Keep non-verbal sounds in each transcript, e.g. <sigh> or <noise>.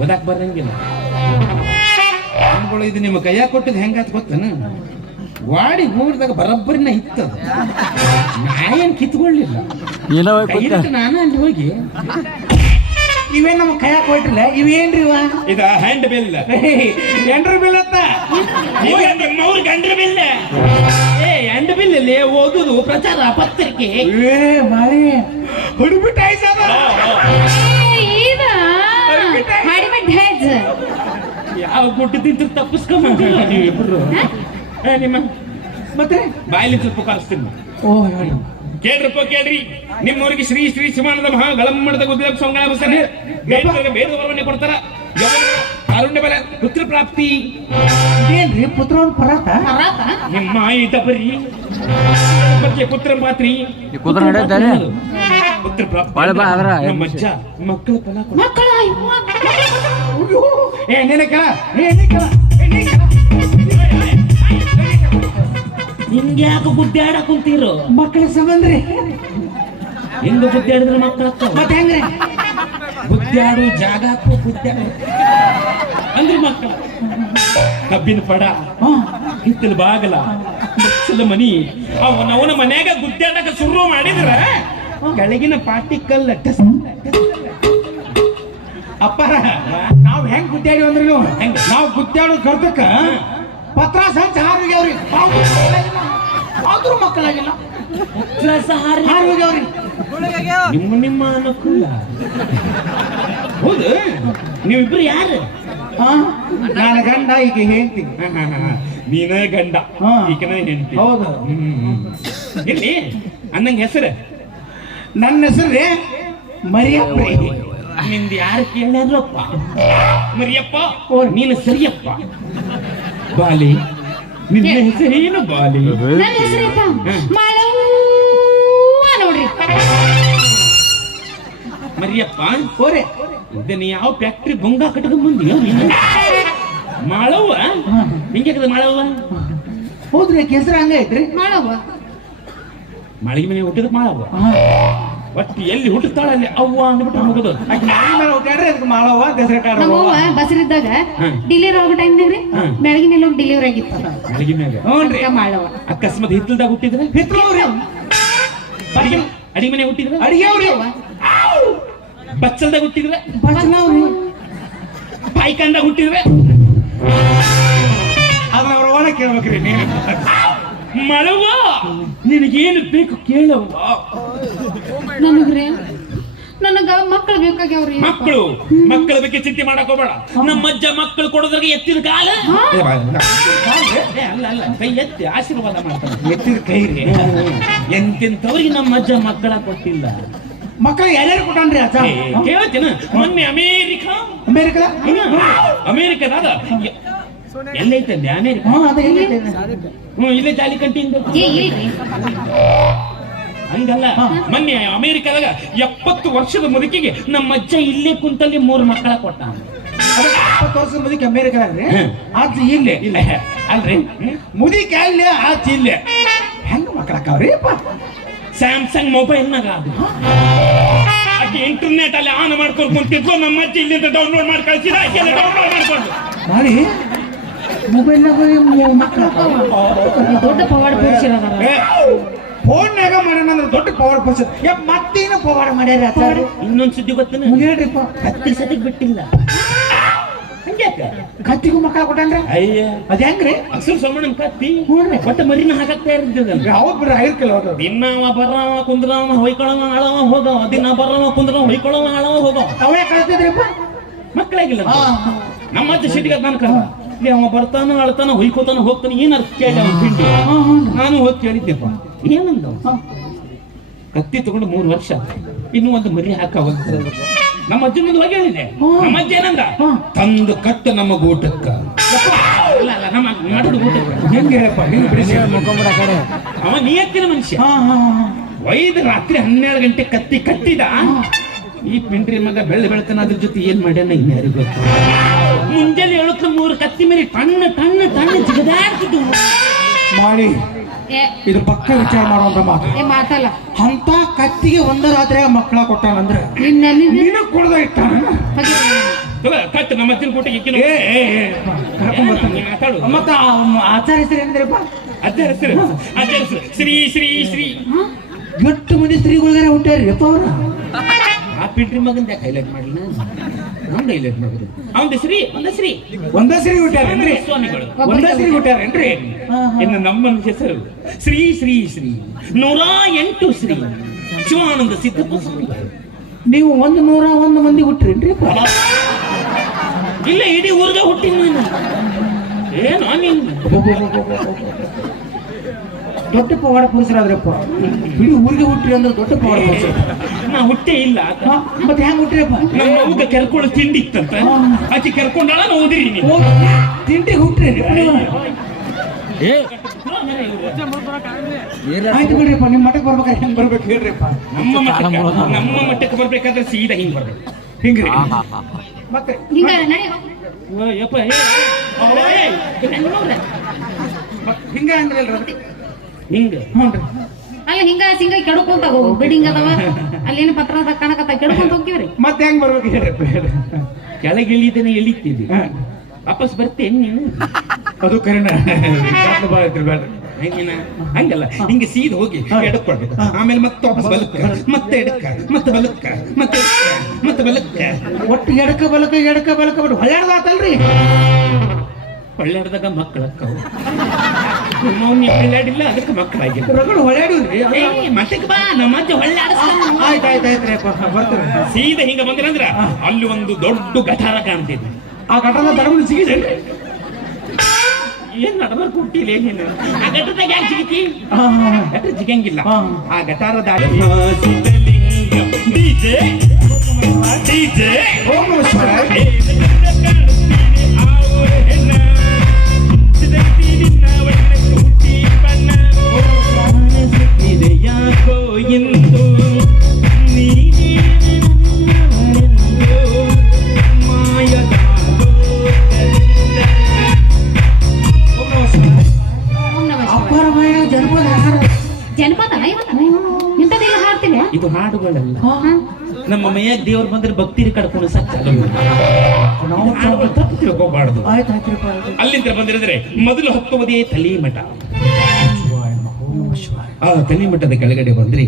ಓದಾಕ್ ಬರಂಗಿಲ್ಲ. ಇದು ನಿಮ್ಮ ಕೈಯಾಗ ಕೊಟ್ಟಿದ್ ಹೆಂಗಾತ್ ಗೊತ್ತನ? ವಾಡಿ ಹೋಗಿದಾಗ ಬರಬ್ಬರಿನ ಇತ್ತದ ನಾಯನ್ ಕಿತ್ಕೊಳ್ಳಿಲ್ಲ. ನಾನು ಅಲ್ಲಿ ಹೋಗಿ. ಇವೇನ್ ನಮ್ಗೆ ಕೈಯಾಗ ಕೊಟ್ಟಿಲ್ಲ ಇವೇನ್ರಿ ಇವ? ಇದ ಹ್ಯಾಂಡ್ ಬಿಲ್ ಎಂಟ್ರ ಬಿಲ್ ಅತ್ತ? ನಿಮ್ಮವ್ರ ಗಂಡ್ರ ಬಿಲ್. ಏ ಎಂಡ್ ಬಿಲ್ ಅಲ್ಲಿ ಓದುದು ಪ್ರಚಾರ ಪತ್ರಿಕೆ. ಏ ಮಾರಿ. ಹುಡುಬಿಟ್ಟು ಯಾವ ಗುಡ್ಡ ತಿಂತು ನೀವು ಇಬ್ರು. ಏ, ನಿಮ್ಮ ಮತ್ತೆ? ಬಾಯಲ್ಲಿ ಸ್ವಲ್ಪ ಕಲಿಸ್ತೀನಿ ಓ ಹೇಳಿ. ಕೇಳ್ರಪ್ಪ ಕೇಳ್ರಿ. ನಿಮ್ಮವರಿಗೆ ಶ್ರೀ ಶ್ರೀ ಶಿವಾನಂದ ಮಹಾ ಗಳಮ್ಮಣದ ಗುದ್ದಲಕ್ಕೆ ಸೊಂಗಾಳ ಬಸನೆ ಬೇಡದವರಿಗೆ ಬೇಡ ವರವನ್ನೇ ಕೊಡ್ತಾರ. ಯೌವನ, ಕಾರುಣ್ಯ ಬಲ ಪುತ್ರ ಪ್ರಾಪ್ತಿ. ಏನ್ರಿ ಪುತ್ರ ಪರಾತ? ಪರಾತ? ನಿಮ್ಮ ಈತ ಬರ್ರಿ. ಬಗ್ಗೆ ಪುತ್ರ ಮಾತ್ರಿ. ಈ ಕುದುರೆ ನಡೆಯುತ್ತಾರೆ? ಪುತ್ರ ಪ್ರಾಪ್ತಿ. ಬಾಳ ಬಾ, ಅದ್ರ ನಮ್ಮ ಅಜ್ಜ ಮಕ್ಕಳ ಫಲ ಕೊಡ ಮಕ್ಕಳ. ಏ ನೆನಕ ಏ ನೆನಕ ನಿಂಗೆ ಯಾಕೆ ಗುದ್ದಾಡ ಕುಂತೀರು? ಮಕ್ಕಳ ಸಂಬಂಧ ರೀ. ಹಿಂಗ ಗುದ್ದಾಡಿದ್ರೆ ಮಕ್ಕಳ ಮತ್ತೆ ಹೆಂಗ್ರಿ? ಗುದ್ದಾಡು ಜಾಗ ಗುದ್ದಾಡು ಅಂದ್ರೆ ಮಕ್ಕಳ ಕಬ್ಬಿನ ಪಡ ಹಿತ್ತಲ ಬಾಗಲ ಮುಚ್ಚಲ ಮನಿ ಅವನ ಅವನ ಮನ್ಯಾಗ ಗುದ್ದಾಡಕ ಶುರು ಮಾಡಿದ್ರ ಕೆಳಗಿನ ಪಾಟಿ ಕಲ್ಲ ಅಪ್ಪಾರ ನಾವ್ ಹೆಂಗ್ ಗುದ್ದಾಡಿ ಅಂದ್ರಿ ನೀವು ಹೆಂಗ್? ನಾವ್ ಗುದ್ದಾಡೋ ಕರ್ತಕ್ಕ ಪತ್ರ ಸಂಚ ಹಾರಿಗ್ಯಾವ್ರಿ. ಆದ್ರೂ ಮಕ್ಕಳಾಗಿಲ್ಲ. ಹಾರಿಗ್ಯಾವ್ರಿ ನಿಮ್ಮ ನಿಮ್ಮ ಅನುಕೂಲ. ಹೌದು. ನೀವಿಬ್ರು ಯಾರು? ಹಾ? ನಾನು ಗಂಡ ಈಗ ಹೇಳ್ತೀನಿ ನೀನೇ ಗಂಡ ಈಗನೇ ಹೇಳ್ತೀನಿ ಹೆಂಡತಿ. ಹೌದು. ಇಲ್ಲಿ ಅನ್ನಂಗೆ ಹೆಸರು? ನನ್ನ ಹೆಸರು ರೀ ಮರಿಯಪ್ರಿ ನಿಂದ ಯಾರು ಕೇಳ್ಯಾರಪ್ಪ ಮರಿಯಪ್ಪ ನೀನು ಸರಿಯಪ್ಪ ಬಾಲಿ ನಿನ್ನ ಹೆಸರೇನು ಬಾಲಿ ನನ್ನ ಹೆಸರೈತ ಮಾಳವ್ವ ನೋಡ್ರಿ ಮರಿಯಪ್ಪ ಓರೆ ಇದನ್ನ ಯಾವ ಫ್ಯಾಕ್ಟ್ರಿ ಬೊಂಗ ಕಟ್ಕೊಂಡ್ ಬಂದಿಯೋ ನೀನು ಮಾಳವ್ವ ಹಿಂಗ್ಯಾಕದ ಮಾಳವ್ವ ಹೌದ್ರಿ ಆಕಿ ಹೆಸರು ಹಂಗ ಐತ್ರಿ ಮಾಳವ್ವ ಮಾಳಿಗೆ ಮನೆ ಹುಟ್ಟಿದ ಮಾಳವ್ವ ಹಾ. ಒಟ್ಟು ಎಲ್ಲಿ ಹುಟ್ಟುತ್ತಾಳೆ ಅಲ್ಲಿ? ಅವ್ವ ಅಂದ್ಬಿಟ್ಟು ಮುಗಿದು ಇಟ್ಟಾರ ನಮ್ಮವ್ವ ಬಸರಿದ್ದಾಗ. ಡಿಲಿವರಿ ಆಗೋ ಟೈಮ್ನಾಗ ರೀ. ಬೆಳಗಿನ ಹೋಗಿ ಡಿಲಿವರಿ ಆಗಿತ್ತು. ಹ್ಞೂನ್ರಿ. ಅದಕ್ಕ ಮಾಳವ್ವ. ಅಕಸ್ಮಾತ್ ಹಿತ್ತಲ್ದಾಗ ಹುಟ್ಟಿದ್ರೆ? ಅಡಿಗೆ ಅಡಿಗೆ ಮನೆ ಹುಟ್ಟಿದ್ರೆ? ಅಡಿಗೆ ಬಚ್ಚಲ್ದಾಗ ಹುಟ್ಟಿದ್ರೆ? ಪಾಯ್ಕಂದಾಗ ಹುಟ್ಟಿದ್ರೆ? ಅದನ್ನ ಅವ್ರ ಕೇಳ್ಬೇಕ್ರಿ ನೀನು. ಮಳವ ನಿನಗೇನು ಬೇಕು ಕೇಳವ್ವ? ನನಗ್ರಿ? ನನಗ ಮಕ್ಕಳು ಬೇಕಾಗ್ಯಾವ್ರಿ ಮಕ್ಕಳು ಮಕ್ಕಳ ಬಗ್ಗೆ ಚಿಂತೆ ಮಾಡಕ್ ಹೋಗಬೇಡ. ನಮ್ಮ ಅಜ್ಜ ಮಕ್ಕಳು ಕೊಡೋದ್ರಾಗ ಎತ್ತಿನ ಕಾಲ? ಅಲ್ಲ ಅಲ್ಲ ಕೈ ಎತ್ತಿ ಆಶೀರ್ವಾದ ಮಾಡ್ತಾರೆ. ಎತ್ತಿದ ಕೈ ರೀ. ಎಂತೆಂತವ್ರಿಗೆ ನಮ್ಮ ಅಜ್ಜ ಮಕ್ಕಳ ಕೊಟ್ಟಿಲ್ಲ? ಮಕ್ಕಳು ಎಲ್ಲರೂ ಕೊಟ್ಟಾನ್ರಿ ಅಜ್ಜ? ಕೇಳ್ತೀನ. ಮೊನ್ನೆ ಅಮೇರಿಕಾ? ಅಮೇರಿಕ ಅಮೇರಿಕದಾಗ ಎಲ್ಲೈತಂದೆ ಅಮೇರಿಕ ಹ್ಞೂ ಎಲ್ಲೈತೆ. ಹ್ಮ್ ಇಲ್ಲೇ ಜಾಲಿ ಕಂಟಿಂದ ಹಂಗಲ್ಲ. ಮೊನ್ನೆ ಅಮೇರಿಕಾದಾಗ ಎಪ್ಪತ್ತು ವರ್ಷದ ಮುದುಕಿಗೆ ನಮ್ಮ ಅಜ್ಜ ಇಲ್ಲೇ ಕುಂತಲ್ಲಿ ಮೂರು ಮಕ್ಕಳ ಕೊಟ್ಟ ಎಪ್ಪತ್ತು ವರ್ಷದ ಮುದುಕಿ ಅಮೇರಿಕದಾಗ ರೀ ಹ್ಮ್. ಇಲ್ಲೇ. ಇಲ್ಲ. ಅಲ್ರಿ? ಮುದಿಕ್ ಅಲ್ಲೇ ಆಚೆ ಇಲ್ಲೇ. ಹೆಂಗ ಮಕ್ಕಳಕ್ಕಾವ್ರಿ ಸ್ಯಾಮ್ಸಂಗ್ ಮೊಬೈಲ್ನಾಗ ಅದು. ಆಕೆ ಇಂಟರ್ನೆಟ್ ಅಲ್ಲಿ ಆನ್ ಮಾಡ್ಕೊಂಡು ಕುಂತಿದ್ಲು ನಮ್ಮ ಅಜ್ಜಿ ಇಲ್ಲಿಂದ ಡೌನ್ಲೋಡ್ ಮಾಡಿ ಕಳಿಸಿದ ಡೌನ್ಲೋಡ್ ಮಾಡ್ಕೊಂಡು. ಮಾಡಿ. ಮೊಬೈಲ್ನಾಗ ಮಕ್ಕಳ ದೊಡ್ಡ ಪವಾಡ ಫೋನ್ನಾಗ ದೊಡ್ಡ ಪವರ್ ಪರ್ಸನ್ ಯಪ್ಪ ಮತ್ತೇನು ಪವಾಡ ಮಾಡ್ಯಾರ ಇನ್ನೊಂದ್ ಸುದ್ದಿ ಗೊತ್ತೇನು? ಹೇಳ್ರಿಪ್ಪ ಹತ್ತಿ ಸತಿಗ್ ಬಿಟ್ಟಿಲ್ಲ. ಹಂಗ್ಯಾಕ? ಕತ್ತಿಗೂ ಮಕ್ಕಳ ಕೊಟ್ಟನ್ರಿ ಅಯ್ಯ. ಅದ ಹೆಂಗ್ರಿ? ಅಕ್ಷರ ಸೋಮಣ್ಣನ್ ಕತ್ತಿ. ಒಟ್ಟ ಮರಿನ ಹಾಕತ್ತಾ ಯಾವ್ದು ಬಿಡ್ರಿ ಆಗಿರ್ಕಿಲ್ಲ ದಿನವ ಬರವ ಕುಂದ್ರವ ಹೊಯ್ಕೊಳವ ಆಳವ ಹೋಗವ. ದಿನ ಬರ್ರವ ಕುಂದ್ರವ ಹೊಯ್ಕೊಳವ ಆಳವ ಹೋಗವ. ಅವೇ ಕಳ್ತಿದ್ರಿಪ್ಪ ಮಕ್ಕಳಾಗಿಲ್ಲ ಹಾ ನಮ್ಮ ಅಜ್ಜ ಸಿಟಿಗೆ ನಾನು ಕರ್ದ ಇಲ್ಲಿ ಅವ ಬರ್ತಾನ ಅಳ್ತಾನ ಹೊಯ್ಕೋತಾನ ಹೋಗ್ತಾನ ಏನ್ ಅರ್ಥ ಕೇಳಿ ಅವ್ನ ತಿಂಡಿ ನಾನು ಹೋಗಿ ಕೇಳಿದ್ದೆಪ್ಪ ಏನಂದ? ಕತ್ತಿ ತಗೊಂಡು ಮೂರು ವರ್ಷ ಇನ್ನು ಒಂದು ಮರಿ ಹಾಕ ನಮ್ಮ ಅಜ್ಜನ ಮುಂದೆ ಹೋಗಿ ಹೇಳಿದೆ. ನಮ್ಮ ಅಜ್ಜ ಏನಂದ? ತಂದು ಕಟ್ಟ ನಮ್ಮ ಗೂಟಕ್ಕ ನಮ್ಮ ಮಾಡೋದು ಅವ ನಿಯತ್ತಿನ ಮನುಷ್ಯ. ಒಯ್ದು ರಾತ್ರಿ ಹನ್ನೆರಡು ಗಂಟೆ ಕತ್ತಿ ಕಟ್ಟಿದ. ಈ ಪಿಂಡ್ರಿ ಮಗ ಬೆಳ್ಳ ಬೆಳತನ ಅದ್ರ ಜೊತೆ ಏನ್ ಮಾಡ್ಯಾನ ಇನ್ಯಾರಿಗೂ ಗೊತ್ತು? ಮುಂಜಾನೆ ಹೇಳುತ್ತ ಮೂರು ಕತ್ತಿ ಮೇಲೆ ತಣ್ಣ ತಣ್ಣ ತಣ್ಣ ಜಿಗದಾಡ್ತಿದ್ದು. ಮಾಡಿ. ಇದು ಪಕ್ಕ ವಿಚಾರ ಮಾಡುವಂತ ಮಾತು. ಏ ಮಾತಲ್ಲ. ಅಂತ ಕತ್ತಿಗೆ ಒಂದ ರಾತ್ರಿ ಮಕ್ಕಳ ಕೊಟ್ಟಾನಂದ್ರೆ ನಿನ್ನ ನಿನ್ನ. ನೀನು ಕೊಡ್ದ ಇಟ್ಟಾನ? ನಮ್ಮ ಅಜ್ಜನ ಕೋಟೆಗೆ ಇಕ್ಕಿನ ಏ ಏ, ಏ, ಕರ್ಕೊಂಡ್ ಬರ್ತಾನೆ. ಮಾತಾಡು. ಮತ್ತ ಆ ಹೆಸರು ಏನಿದ್ರಪ್ಪ ಅಜ್ಜ ಹೆಸರು? ಅಜ್ಜ ಹೆಸರು. ಶ್ರೀ ಶ್ರೀ ಶ್ರೀ. ಎಷ್ಟು ಮಂದಿ ಸ್ತ್ರೀಗಳಿಗಾರ ಹುಟ್ಟ್ಯಾರ ಅಪ್ಪ ಅವ್ರ. ಆ ಪಿಂಟ್ರಿ ಮಗನ್ ಯಾಕೆ ಹೈಲೈಟ್ ಮಾಡಲಿಲ್ಲ? ನಮ್ದು ಹೈಲೈಟ್ ಮಾಡಿದ್ರು ಅವನ ಶ್ರೀ ಒಂದ ಶ್ರೀ ಒಂದ ಸರಿ ಹುಟ್ಟ್ಯಾರೇನ್ರಿ ಸ್ವಾಮಿಗಳು ಒಂದ ಸರಿ ಹುಟ್ಟ್ಯಾರೇನ್ರಿ ಇನ್ನು ನಮ್ಮ ಹೆಸರು ಶ್ರೀ ಶ್ರೀ ಶ್ರೀ ನೂರ ಎಂಟು ಶ್ರೀ ಶಿವಾನಂದ ಸಿದ್ದಪ್ಪ ಸ್ವಾಮಿಗಳು ನೀವು ಒಂದು ನೂರ ಒಂದು ಮಂದಿ ಹುಟ್ಟ್ರೇನ್ರಿ ಅಪ್ಪ? ಇಲ್ಲ ಇಡೀ ಊರ್ಗ ಹುಟ್ಟಿನ ನೀನು ಏನು ನೀನು ದೊಡ್ಡ ಪವಾಡ ಪುರುಷರಾದ್ರಪ್ಪ ಇಡೀ ಊರಿಗೆ ಹುಟ್ಟ್ರಿ ಅಂದ್ರೆ ದೊಡ್ಡ ಪವಾಡ ಪುರುಷ ನಾ ಹುಟ್ಟೆ ಇಲ್ಲ ಹಾ, ಮತ್ತೆ ಹೆಂಗ್ ಹುಟ್ಟ್ರಿಪ್ಪ ನಮ್ಮ ಅವ್ಗ ಕೆರ್ಕೊಳ್ಳೋ ತಿಂಡಿ ಇತ್ತಂತ ಆಕೆ ಕೆರ್ಕೊಂಡಾಳ ನಾ ಓದಿರಿ ನೀನು ಹೋಗ್, ತಿಂಟಿಗೆ ಹುಟ್ಟ್ರಿ ಏ ಆಯ್ತು ಬಿಡ್ರಿಪ್ಪ ನಿಮ್ಮ ಮಠಕ್ಕೆ ಬರ್ಬೇಕಾದ್ರೆ ಹೆಂಗ್ ಬರ್ಬೇಕು ಹೇಳ್ರಿಪ್ಪ ನಮ್ಮ ಮಟ್ಟಕ್ಕೆ ನಮ್ಮ ಮಟ್ಟಕ್ಕೆ ಬರ್ಬೇಕಾದ್ರೆ ಸೀದಾ ಹಿಂಗ್ ಬರ್ಬೇಕು ಹಿಂಗ್ರಿ ಮತ್ತೆ ಹಿಂಗಾರ ನಡಿ ಹೋಗು. ಯಪ್ಪ ಏ, ಏ, ಹೆಣ್ಮಗ್ಳೆ. ಮತ್ತ್ ಹಿಂಗ ಅಂದ್ರಲ್ರಿ ಅದು? ಹಿಂಗ. ಹ್ಞೂನ್ರಿ ಅಲ್ಲ ಹಿಂಗ ಸಿಂಗ ಕೆಡ್ಕೊಂತ ಹೋಗು. ಬಿಲ್ಡಿಂಗ್ ಅದಾವ <laughs> ಅಲ್ಲೇನು ಪತ್ರ ಅದ ಕಾಣಕತ್ತ ಕೆಡ್ಕೊಂತ ಹೋಗ್ತೀವ್ರಿ. ಮತ್ತೆ ಹೆಂಗ್ ಬರ್ಬೇಕು ಹೇಳ್ರಿ ಕೆಳಗೆ ಇಳಿದೇನೆ ಎಳಿತೀವಿ ಹಾ. ವಾಪಸ್ ಬರ್ತೇನೆ ನೀನು. ಅದು ಕರೆನ ಹೆಂಗಿನ? ಹಂಗಲ್ಲ. ಹಿಂಗೆ ಸೀದ್ ಹೋಗಿ ಎಡಕ್ಕೊಳ್ಬೇಕು ಆಮೇಲೆ ಮತ್ತೆ ವಾಪಸ್ ಬಲಕ್ಕ. ಮತ್ತೆ ಎಡಕ್ಕ. ಮತ್ತೆ ಬಲಕ್ಕ. ಮತ್ತೆ ಎಡಕ್ಕ, ಮತ್ತೆ ಬಲಕ್ಕ. ಒಟ್ಟು ಎಡಕ ಬಲಕ ಎಡಕ ಬಲಕ ಬಿಟ್ಟು ಹೊಳ್ಯಾಡ್ದ ಆತಲ್ರಿ ಒಳ್ಳೆಡ್ದಾಗ ಮಕ್ಕಳಕ್ಕವು. ಮೌನಿ ಹೊಳ್ಳಾಡಿಲ್ಲ ಅದಕ್ಕೆ ಮಕ್ಕಳಾಗಿಲ್ಲ. ರಗಳು ಹೊಳ್ಳಾಡಿದ್ರಿ ಏ ಮಟ್ಟಕ್ಕೆ ಬಾ ನಮ್ಮ ಅಜ್ಜ ಆಯ್ತು ಆಯ್ತು ಆಯ್ತು ರೀ ಅಪ್ಪ ಸೀದಾ ಹಿಂಗ ಬಂದ್ರಂದ್ರ ಅಲ್ಲಿ ಒಂದು ದೊಡ್ಡ ಗಟಾರ ಕಾಣ್ತಿದ್ವಿ. ಆ ಗಟಾರ ತಗೊಂಡು ಸಿಗಿದೇನ್ರಿ ಏನ್ ನಡಬರ್ ಕೊಟ್ಟಿಲ್ಲ ಏನೇನು ಆ ಗಟ್ಟದಾಗ ಯಾಕೆ ಸಿಗಿತಿ? ಜಿಗಂಗಿಲ್ಲ ಹಾ. ಆ ಗಟಾರದಾಗ ಡಿಜೆ ಡಿಜೆ ಓಂ ಬಾಯ ಜನಪದ ಆಹಾರ. ಜನಪದ ಇಂಥದ್ದೆಲ್ಲ ಹಾಡ್ತೀವಿ ಇದು ಹಾಡುಗಳಲ್ಲ ನಮ್ಮ ಮೈಯಾಗ ದೇವ್ರು ಬಂದ್ರೆ ಭಕ್ತಿ ಕಡ್ಕೊಂಡು ಸಚ್ಚ ನಾವು ಹಾಡುಗಳು ತಪ್ಪು ತಿಳ್ಕೋಬಾರ್ದು ಆಯ್ತು ಆಯ್ತು. ಅಲ್ಲಿಂದ ಬಂದಿರಿದ್ರೆ ಮೊದಲು ಹತ್ತುವುದೇ ತಲಿ ಮಠ ಶಿವಾಯ ನಮಃ. ಓಂ ನಮಃ ಶಿವಾಯ. ಆ ತಲಿ ಮಠದ ಕೆಳಗಡೆ ಬಂದ್ರಿ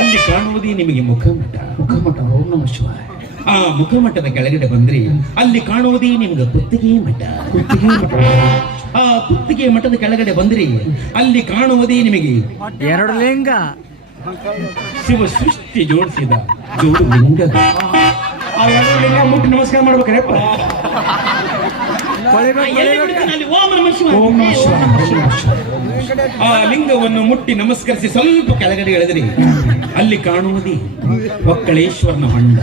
ಅಲ್ಲಿ ಕಾಣುವುದೇ ನಿಮಗೆ ಮುಖಮಠ ಮುಖಮಠ ಓಂ ನಮ ಶಿವಾಯ. ಆ ಮುಖಮಠದ ಕೆಳಗಡೆ ಬಂದ್ರಿ ಅಲ್ಲಿ ಕಾಣುವುದೇ ನಿಮ್ಗೆ ಕುತ್ತಿಗೆ ಮಠ ಕುತ್ತಿಗೆ ಮಠ. ಆ ಕುತ್ತಿಗೆ ಮಠದ ಕೆಳಗಡೆ ಬಂದ್ರಿ. ಅಲ್ಲಿ ಕಾಣುವುದೇ ನಿಮಗೆ. ಎರಡು ಲಿಂಗ. ಶಿವ ಸೃಷ್ಟಿ ಜೋಡಿಸಿದ ಜೋಡು ಲಿಂಗ. ಆ ಎರಡು ಲಿಂಗ ಮುಟ್ಟಿ ನಮಸ್ಕಾರ ಮಾಡ್ಬೇಕ್ರಿ ಅಪ್ಪ ಕೊಳಿಬೇಕು ಎಲ್ಲಿ ಬಿಡ್ತಾನೆ ಅಲ್ಲಿ? ಓಂ ನಮಃ ಶಿವಾಯ. ಓಂ ನಮಃ ಶಿವಾಯ. ಓಂ ನಮಃ ಶಿವಾಯ. ಆ ಲಿಂಗವನ್ನು ಮುಟ್ಟಿ ನಮಸ್ಕರಿಸಿ ಸ್ವಲ್ಪ ಕೆಳಗಡೆ ಎಳೆದ್ರಿ. ಅಲ್ಲಿ ಕಾಣುವುದೇ ಒಕ್ಕಳೇಶ್ವರನ ಮಂಡ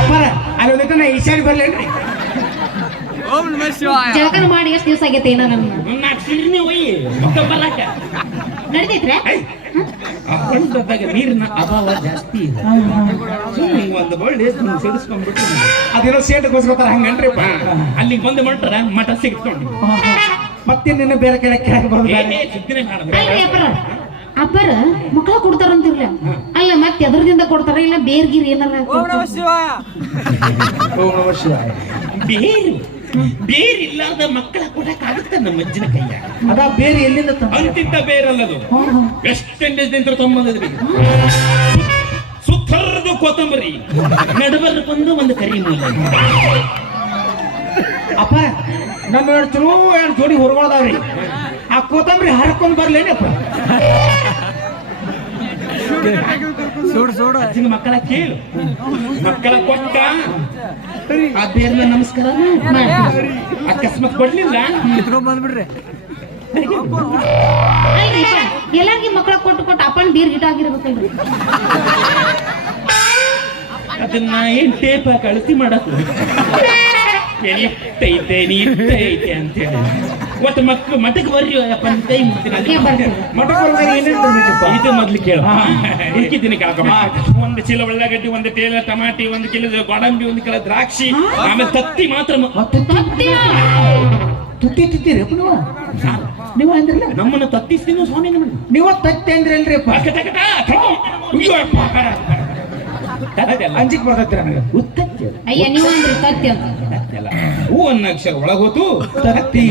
ಅಪ್ಪರ ಅಲ್ಲಿ ಬರ್ಲೇನ್ರಿ? ಓಂ ನಮಃ ಶಿವಾಯ ಜಳಕನ ಮಾಡಿ ಎಷ್ಟು ದಿವಸ ಆಗೈತೆ ಏನ ನನ್ನ. ಒಯ್ಯಿ ಮಕ್ಕ ಬರಾಕ ಹೊಂಡದಾಗ ನೀರಿನ ಅಭಾವ ಜಾಸ್ತಿ ಇದೆ. ಒಂದು ಬಳ್ಳಿ ಸೇರಿಸ್ಕೊಂಡ್ಬಿಟ್ಟು ಅದೇನೋ ಸೇಟ್ ಗೋಸ್ಕೊತಾರ ಹಂಗನ್ರಿ ಅಪ್ಪ ಅಲ್ಲಿಗೆ ಬಂದು ಮಾಡ್ತಾರ ಮಠ ಸಿಗ್ಕೊಂಡು ಮತ್ತೆ ನಿನ್ನ ಬೇರೆ ಕಡೆ ಕೆಳಗೆ ಬರೋದು ಅಪ್ಪರ ಮಕ್ಕಳ ಕೊಡ್ತಾರಂತಿರ್ಲ ಅಲ್ಲ ಮತ್ತೆ ಎದ್ರದಿಂದ ಕೊಡ್ತಾರ ಇಲ್ಲ ಬೇರ್ಗಿರಿ ಏನಾರ ಓಂ ನಮಃ ಶಿವಾಯ. ಓಂ ನಮಃ ಶಿವಾಯ. ಬೇರು? ಬೇರ್ ಇಲ್ಲಾರ್ದ ಮಕ್ಕಳ ಕೊಡಕ್ಕಾಗುತ್ತೆ ನಮ್ಮ ಅಜ್ಜನ ಕೈಯ? ಅದ ಬೇರೆ ಎಲ್ಲಿಂದ ಅಂತಿದ್ದ ಅಂತಿಂತ ಬೇರಲ್ಲದು. ವೆಸ್ಟ್ ಇಂಡೀಸ್ ನಿಂತ ತೊಂಬಂದ್ರಿ ಸುತ್ತರದು ಕೊತ್ತಂಬರಿ. ನಡುವರ್ ಬಂದು ಒಂದು ಕರಿ ಮೂಲ. ಅಪ್ಪ ನಮ್ಮ ಎರಡು ಚಲೋ ಎರಡು ಜೋಡಿ ಹೊರಗೋದಾವ್ರಿ ಆ ಕೊತ್ತಂಬರಿ ಹರ್ಕೊಂಡ್ ಬರ್ಲೇನಪ್ಪ? ಸುಡು ಸೋಡ. ಅಜ್ಜಿನ ಮಕ್ಕಳ ಕೇಳು. ಮಕ್ಕಳ ಕೊಟ್ಟ. ಆ ನಮಸ್ಕಾರ. ಅಕಸ್ಮಾತ್ ಕೊಡ್ಲಿಲ್ಲ? ಬಂದ್ಬಿಡ್ರಿ. ಎಲ್ಲಾರ್ಗಿ ಮಕ್ಕಳ ಕೊಟ್ಟು ಕೊಟ್ಟು ಅಪ್ಪನ ಬೀರ್ ಗಿಟ ಆಗಿರ್ಬೇಕಲ್ರಿ ಅದನ್ನ ಏನ್ ಟೇಪ್ ಕಳಿಸಿ ಮಾಡಕ್ ಇಟ್ಟೈತೆ ನೀ ಇಟ್ಟೈತೆ ಅಂತೇಳಿ ಒಟ್ಟು ಮಕ್ಕಳು ಮಠಕ್ಕೆ ಬರ್ರಿ ಕೈ ಮುಗ್ತೀನಿ. ಬರ್ತೀವಿ. ಮಠಕ್ಕೆ ಏನೇನು ಇದು ಮೊದ್ಲು ಕೇಳು. ಕಾಕಮ್ಮ. ಒಂದು ಚೀಲ ಉಳ್ಳಾಗಡ್ಡಿ ಒಂದು ಟೇಲ ಟಮಾಟಿ ಒಂದು ಕಿಲೋ ಗೋಡಂಬಿ ಒಂದು ಕಿಲೋ ದ್ರಾಕ್ಷಿ ಆಮೇಲೆ ತತ್ತಿ ಮಾತ್ರ ಮ- ಮತ್ತೆ ತತ್ತಿನ ತುಟ್ಟಿ ತಿತ್ತೀರಿ ಅಪ್ಪ ನೀವು ನೀವು ಅಂದ್ರಲ್ಲ? ನಮ್ಮನ್ನ ತತ್ತಿಸ್ತೀನಿ ಸ್ವಾಮಿ ನಮ್ಮನ್ನ? ನೀವ ತತ್ತಿ ಅಂದ್ರಿ ಅಲ್ರಿ ಅಪ್ಪ ಅಕ್ಕ ತಕ್ಕ ಥೋ, ಅಯ್ಯೋ ಅಪ್ಪ. ತತ್ತಿ ಅಲ್ಲ. ಅಂಜಿಕ್ ಬರ್ತೈತಿ ನನಗೆ ಉತ್ತತ್ತಿ ಅಯ್ಯ ನೀವು ಅಂದ್ರಿ ತತ್ತಿ ಅಂತ. ಹೇಳಿದ್ನಲ್ಲ ಹೂ ಅನ್ನ ಅಕ್ಷರ ಒಳಗ್ ಹೋತು. ತತ್ತಿ.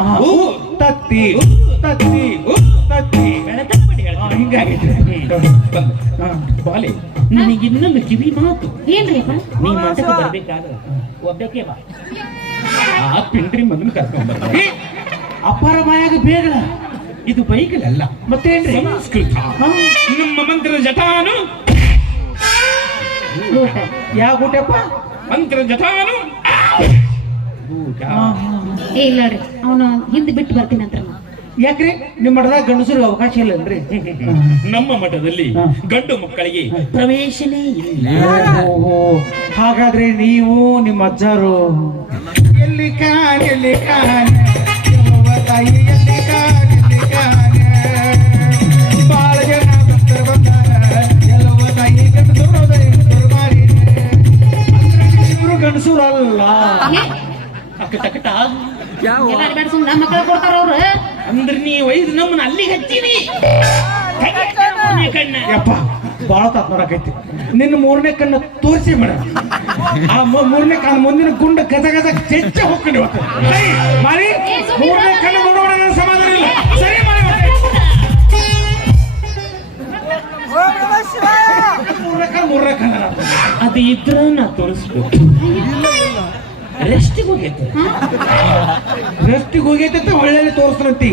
ಆ, ಹೂ. ತತ್ತಿ. ತತ್ತಿ. ತತ್ತಿ. ಹಿಂಗಾಗೈತೆ. ಬಾಲೆ ನಿನಗೆ ಇನ್ನೊಂದು ಕಿವಿ ಮಾತು. ಏನ್ರಿ ನೀ ಮಾತಕ್ಕೆ ಬರ್ಬೇಕಾದ್ರೆ ಒಬ್ಬಕ್ಕೆ ಬಾ. ಆ ಪಿಂಡ್ರಿ ಮಗನ ಕರ್ಕೊಂಡ್ ಬರ್ತಾರೆ ಅಪಾರ ಮಾಯಾಗ ಬೇಗ ಇದು ಬೈಕಲ್ಲ ಮತ್ತೇನ್ರಿ? ಸಂಸ್ಕೃತ. ನಮ್ಮ ಮಂತ್ರದ ಜಟಾನು ಯಾವ ಊಟಪ್ಪ ಮಂತ್ರ ಜಟಾನು. ಏ ಇಲ್ಲ ರೀ ಅವನು ಹಿಂದೆ ಬಿಟ್ಟು ಬರ್ತೀನಿ ಅಂತ ಯಾಕ್ರಿ? ನಿಮ್ಮ ಮಠದಾಗ ಗಂಡಸರಿಗೆ ಅವಕಾಶ ಇಲ್ಲನ್ರಿ? ನಮ್ಮ ಮಠದಲ್ಲಿ. ಗಂಡು ಮಕ್ಕಳಿಗೆ ಪ್ರವೇಶನೇ ಇಲ್ಲ. ಓಹೋ. ಹಾಗಾದ್ರೆ ನೀವು ನಿಮ್ಮ ಅಜ್ಜಾರು ಎಲ್ಲಿ ಕಾಣೆಲ್ಲಿ ಎಲ್ಲಿ ಕಾಣ್? ಮೂರನೇ ಕಣ್ಣು ತೋರಿಸಿ ಮೇಡಮ್ ಆ ಮೂರನೇ ಕಣ್ಣು ಮುಂದಿನ ಗುಂಡ ಗದ ಗದ ಚೆಚ್ಚ ಹೋಗ್ಕೊಂಡು ಮಾರಿ ಮೂರನೇ ಕಣ್ಣು ನೋಡೋಣ ಸಮಾಧಾನ ಇಲ್ಲ. ಸರಿ ಮಾಡಿ. ಮೂರನೇ ಕಣ್ಣು ಮೂರನೇ ಕಣ್ಣು. ಅದು ಇದ್ರ ನಾ ತೋರಿಸ್ಬೇಕು. ರೆಸ್ಟಿಗೆ ಹೋಗೈತೆ ರೆಸ್ಟಿಗೆ ಹೋಗೈತೆ ಅಂತ ಒಳ್ಳೆ ತೋರಿಸ್ತಾರಂತಿ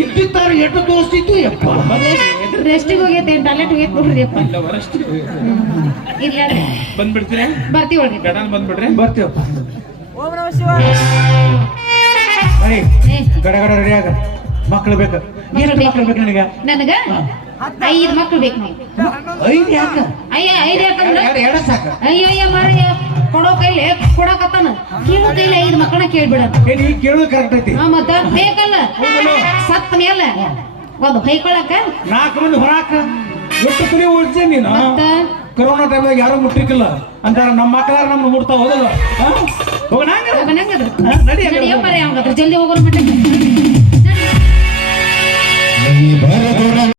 ಇದ್ದಿತ್ತಾರ ಎಷ್ಟು ತೋರಿಸ್ತಿತ್ತು ಯಪ್ಪ. ರೆಸ್ಟಿಗೆ ಹೋಗೈತೆ ಟಾಯ್ಲೆಟ್ ಹೋಗೈತೆ ನೋಡ್ರಿ ಅಪ್ಪ ಇಲ್ಲ ರೆಸ್ಟಿಗೆ ಇಲ್ಲ ರೀ ಬರ್ತೀವಿ ಗಡಾನ್ ಬಂದ್ಬಿಡ್ರಿ? ಬರ್ತೀವಪ್ಪ. ಮರಿ ಏ. ಗಡ ಗಡ ರೆಡಿ ಆಗ. ಮಕ್ಳು ಬೇಕು. ಎಷ್ಟು ಮಕ್ಳು ಬೇಕು. ನನಗೆ? ನನಗ? ಐದು ಮಕ್ಳು ಬೇಕು ನಾವು ಐದು ಯಾಕ? ಅಯ್ಯ ಐದು ಯಾಕ ಎರಡು ಎರಡು ಸಾಕ? ಅಯ್ಯ ಅಯ್ಯ ಮಾರಯ್ಯ. ಕೊಡೋ ಕೈಲಿ ಕೊಡಕತ್ತಾನ. ಕೇಳೋ ಕೈಲಿ ಐದ್ ಮಕ್ಕಳನ್ನ ಕೇಳ್ಬಿಡ ಏನ್ ಈಗ ಕೇಳೋದು ಕರೆಕ್ಟ್ ಐತಿ. ಹಾ ಮತ್ತ ಬೇಕಲ್ಲ? ಸತ್ತ ಮೇಲೆ. ಒಂದು ಹೊಯ್ಕೊಳಕ. ನಾಲ್ಕು ಮಂದಿ ಹೊರಾಕ. ಎಷ್ಟು ತುಳಿ ಉಳಿಸಿ ನೀನು. ಮತ್ತ? ಕೊರೋನಾ ಟೈಮ್ದಾಗ ಯಾರು ಮುಟ್ಟಿರ್ಕಿಲ್ಲ. ಅಂತಾರ ನಮ್ಮ ಮಕ್ಕಳ ನಮ್ಗೆ ಮುಟ್ತಾವ ಹೋದಲ್ಲ. ಹೋಗೋಣ ಹೋಗನಂಗದ್ರ ನಡಿ ನಡಿಯಪ್ಪ ರೀ ಅವಂಗದ್ರ ಜಲ್ದಿ ಹೋಗೋರ್ ಮಟ್ಟ